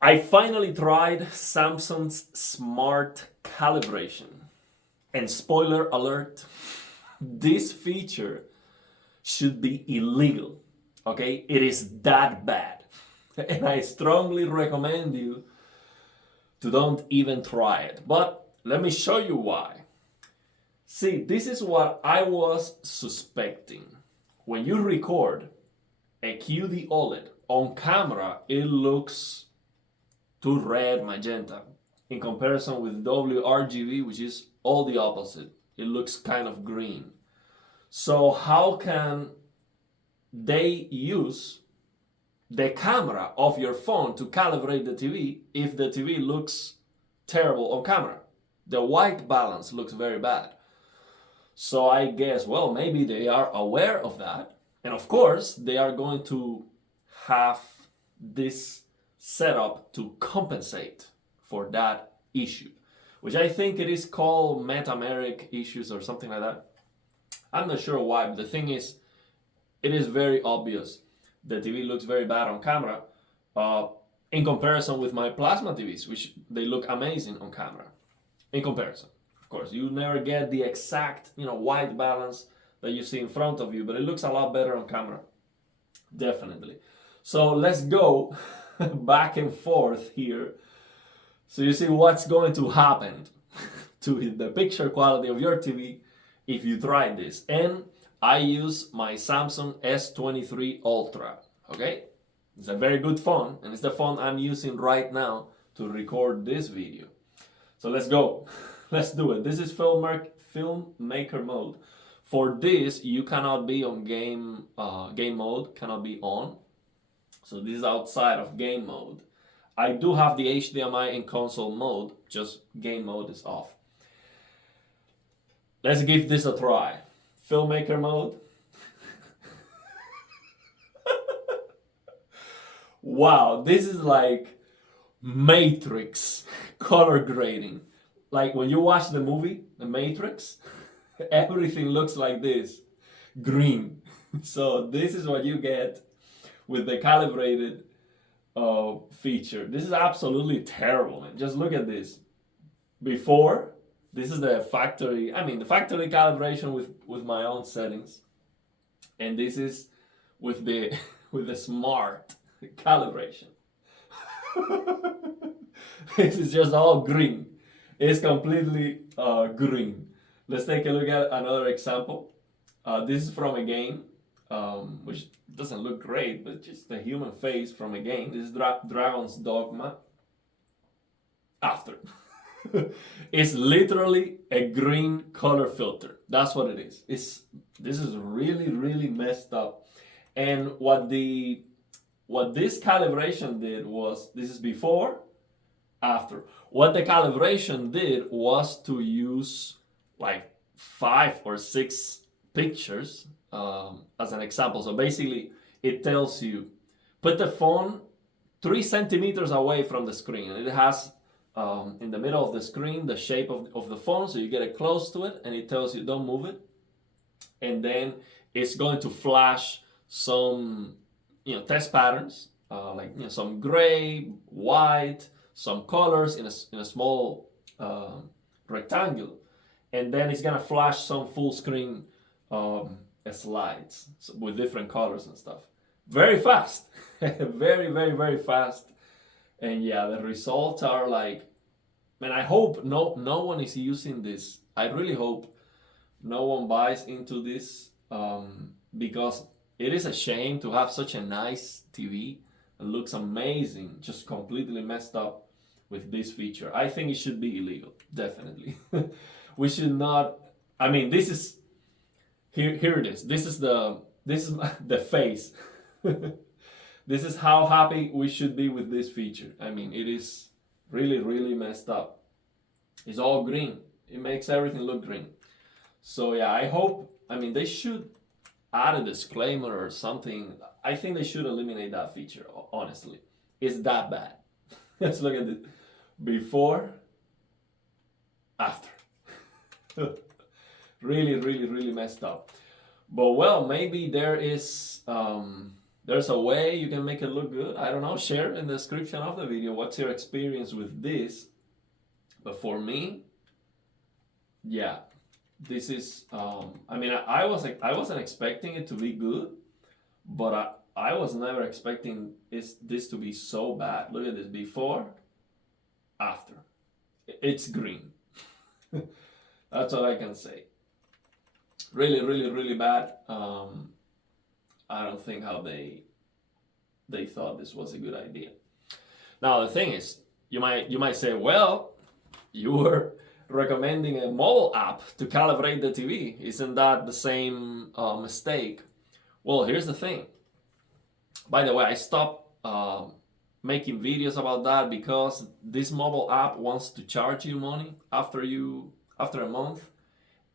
I finally tried Samsung's Smart Calibration. And spoiler alert, this feature should be illegal. Okay? It is that bad. And I strongly recommend you to don't even try it. But let me show you why. See, this is what I was suspecting. When you record a QD OLED on camera, it looks too red magenta in comparison with WRGB, which is all the opposite. It looks kind of green. So how can they use the camera of your phone to calibrate the TV if the TV looks terrible on camera? The white balance looks very bad. So I guess, well, maybe they are aware of that. And of course, they are going to have this setup to compensate for that issue, which I think it is called metameric issues or something like that. I'm not sure why, but the thing is, it is very obvious. The TV looks very bad on camera in comparison with my plasma TVs, which they look amazing on camera. In comparison, of course, you never get the exact white balance that you see in front of you, but it looks a lot better on camera, definitely. So let's go back and forth here, so you see what's going to happen to the picture quality of your TV if you try this. And I use my Samsung S23 Ultra, okay? It's a very good phone, and it's the phone I'm using right now to record this video. So let's go. Let's do it. This is filmmaker mode. For this, you cannot be on game mode, cannot be on. So this is outside of game mode. I do have the HDMI in console mode, just game mode is off. Let's give this a try. Filmmaker mode. Wow, this is like Matrix color grading. Like when you watch the movie, The Matrix, everything looks like this, green. So this is what you get with the calibrated feature. This is absolutely terrible, man. Just look at this. Before, this is the factory calibration with my own settings. And this is with the with the smart calibration. This is just all green. It's completely green. Let's take a look at another example. This is from a game, which doesn't look great, but just the human face from a game. This is Dragon's Dogma. After. It's literally a green color filter. That's what it is. This is really, really messed up. And what this calibration did was, this is before, after. What the calibration did was to use like 5 or 6 pictures as an example. So basically, it tells you, put the phone 3 centimeters away from the screen. It has in the middle of the screen the shape of the phone, so you get it close to it, and it tells you don't move it. And then it's going to flash some test patterns, like some gray, white, some colors in a small rectangle, and then it's gonna flash some full screen slides with different colors and stuff. Very fast, very, very, very fast. And yeah, the results are like, man, I hope no one is using this. I really hope no one buys into this, because it is a shame to have such a nice TV. It looks amazing, just completely messed up with this feature. I think it should be illegal, definitely. We should not. I mean, this is here it is. This is the face. This is how happy we should be with this feature. I mean, it is really, really messed up. It's all green. It makes everything look green. So yeah, I hope. I mean, they should add a disclaimer or something. I think they should eliminate that feature. Honestly, it's that bad. Let's look at it. Before, after. Really, really, really messed up. But well, maybe there is there's a way you can make it look good. I don't know, share in the description of the video what's your experience with this. But for me, yeah, this is, I mean, I wasn't expecting it to be good, but I was never expecting this to be so bad. Look at this, before, after. It's green. That's all I can say. Really, really, really bad. I don't think how they thought this was a good idea. Now the thing is, you might say, well, you were recommending a mobile app to calibrate the TV. Isn't that the same mistake? Well, here's the thing. By the way, I stopped making videos about that because this mobile app wants to charge you money after a month,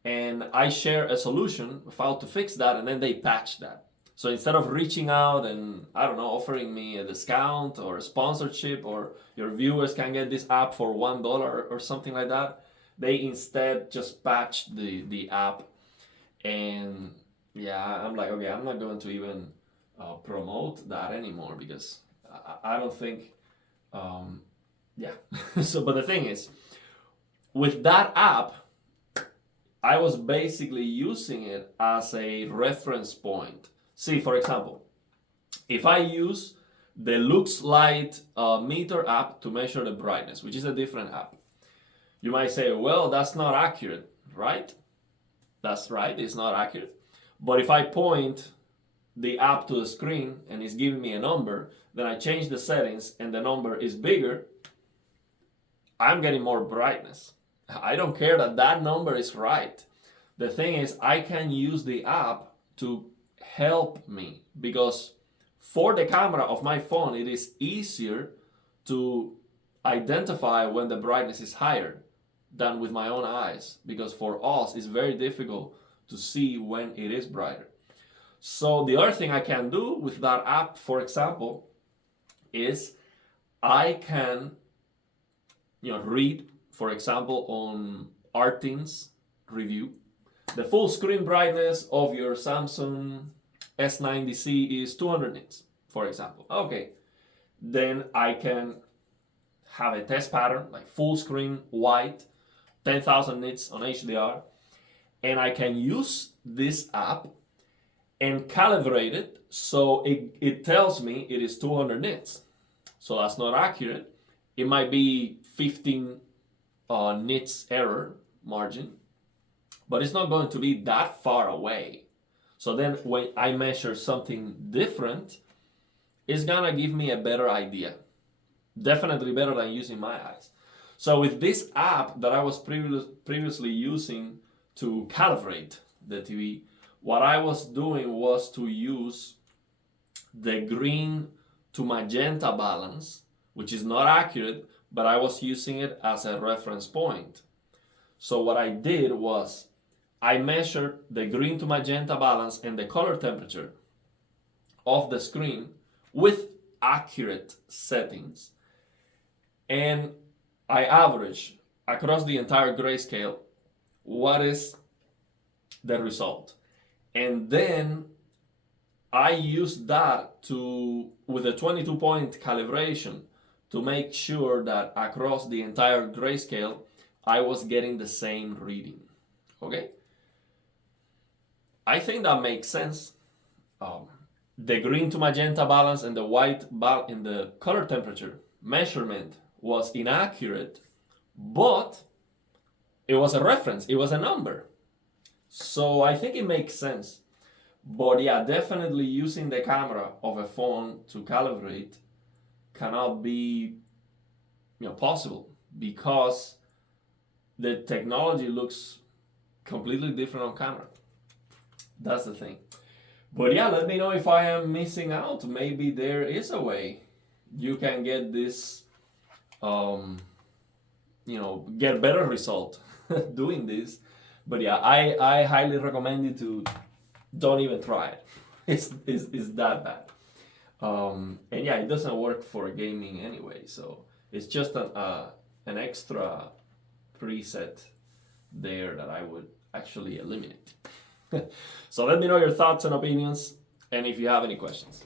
and I share a solution of how to fix that, and then they patch that. So instead of reaching out and, I don't know, offering me a discount or a sponsorship, or your viewers can get this app for $1 or something like that, they instead just patch the app. And yeah, I'm like, okay, I'm not going to even promote that anymore, because I don't think, yeah. So, but the thing is, with that app, I was basically using it as a reference point. See, for example, if I use the Lux Light meter app to measure the brightness, which is a different app, you might say, well, that's not accurate, right? That's right, it's not accurate. But if I point the app to the screen and it's giving me a number, then I change the settings and the number is bigger, I'm getting more brightness. I don't care that that number is right. The thing is, I can use the app to help me, because for the camera of my phone, it is easier to identify when the brightness is higher than with my own eyes, because for us, it's very difficult to see when it is brighter. So the other thing I can do with that app, for example, is I can, read, for example, on Artin's review, the full screen brightness of your Samsung S90C is 200 nits, for example. Okay, then I can have a test pattern, like full screen white, 10,000 nits on HDR, and I can use this app and calibrate it so it tells me it is 200 nits. So that's not accurate. It might be 15 nits error margin, but it's not going to be that far away. So then when I measure something different, it's gonna give me a better idea. Definitely better than using my eyes. So with this app that I was previously using to calibrate the TV, what I was doing was to use the green to magenta balance, which is not accurate, but I was using it as a reference point. So what I did was I measured the green to magenta balance and the color temperature of the screen with accurate settings, and I averaged across the entire grayscale what is the result. And then I used that with a 22-point calibration to make sure that across the entire grayscale I was getting the same reading. Okay? I think that makes sense. The green to magenta balance and the white in the color temperature measurement was inaccurate, but it was a reference, it was a number. So I think it makes sense. But yeah, definitely using the camera of a phone to calibrate cannot be possible, because the technology looks completely different on camera. That's the thing. But yeah, let me know if I am missing out. Maybe there is a way you can get this, get better result doing this. But yeah, I highly recommend you to don't even try it. It's that bad. And yeah, it doesn't work for gaming anyway. So it's just an extra preset there that I would actually eliminate. So let me know your thoughts and opinions, and if you have any questions.